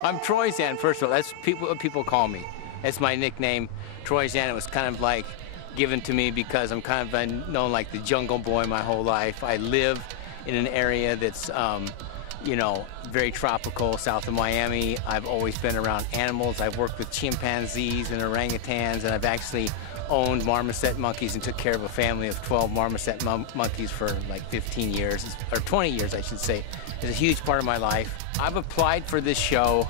I'm Troyzan, first of all. That's what people call me. That's my nickname, Troyzan. It was kind of like given to me because I'm kind of been known like the jungle boy my whole life. I live in an area that's, you know, very tropical, south of Miami. I've always been around animals. I've worked with chimpanzees and orangutans, and I've actually owned marmoset monkeys and took care of a family of 12 marmoset monkeys for like 15 years, or 20 years, I should say. It's a huge part of my life. I've applied for this show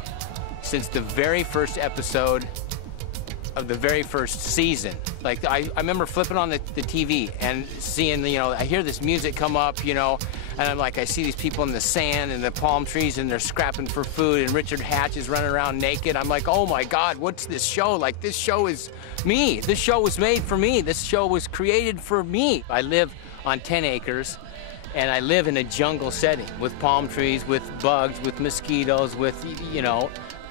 since the very first episode of the very first season. Like, I remember flipping on the TV and seeing, you know, I hear this music come up, you know, and I'm like, I see these people in the sand and the palm trees and they're scrapping for food, and Richard Hatch is running around naked. I'm like, oh my God, what's this show? Like, this show is me. This show was made for me. This show was created for me. I live on 10 acres. And I live in a jungle setting with palm trees, with bugs, with mosquitoes, with, you know,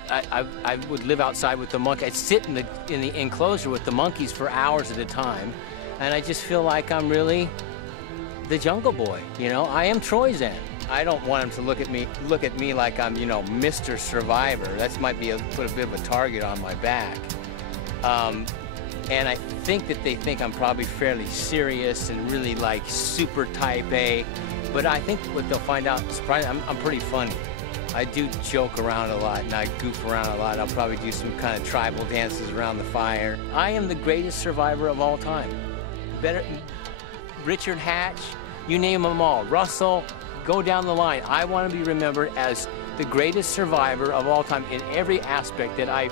I would live outside with the monkey. I'd sit in the enclosure with the monkeys for hours at a time, and I just feel like I'm really the jungle boy, you know? I am Troyzan. I don't want them to look at me like I'm, you know, Mr. Survivor. That might be put a bit of a target on my back. And I think that they think I'm probably fairly serious and really like super type A. But I think what they'll find out is probably I'm pretty funny. I do joke around a lot and I goof around a lot. I'll probably do some kind of tribal dances around the fire. I am the greatest survivor of all time. Richard Hatch, you name them all. Russell, go down the line. I want to be remembered as the greatest survivor of all time in every aspect. That I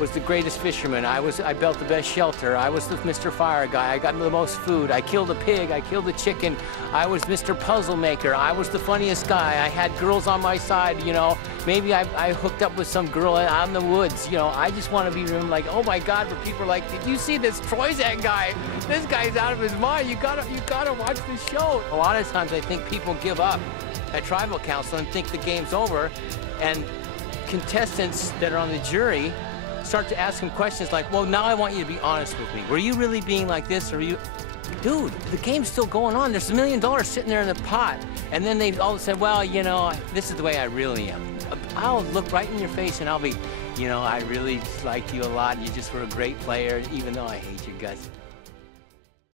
was the greatest fisherman. I built the best shelter. I was the Mr. Fire guy. I got the most food. I killed a pig. I killed a chicken. I was Mr. Puzzle Maker. I was the funniest guy. I had girls on my side, you know. Maybe I hooked up with some girl out in the woods, you know. I just want to be like, oh my God, where people are like, did you see this Troyzan guy? This guy's out of his mind. You gotta watch this show. A lot of times I think people give up at tribal council and think the game's over, and contestants that are on the jury start to ask him questions like, well, now I want you to be honest with me. Were you really being like this, or were you... Dude, the game's still going on. There's $1 million sitting there in the pot. And then they all said, well, you know, this is the way I really am. I'll look right in your face and I'll be, you know, I really liked you a lot. You just were a great player, even though I hate your guts.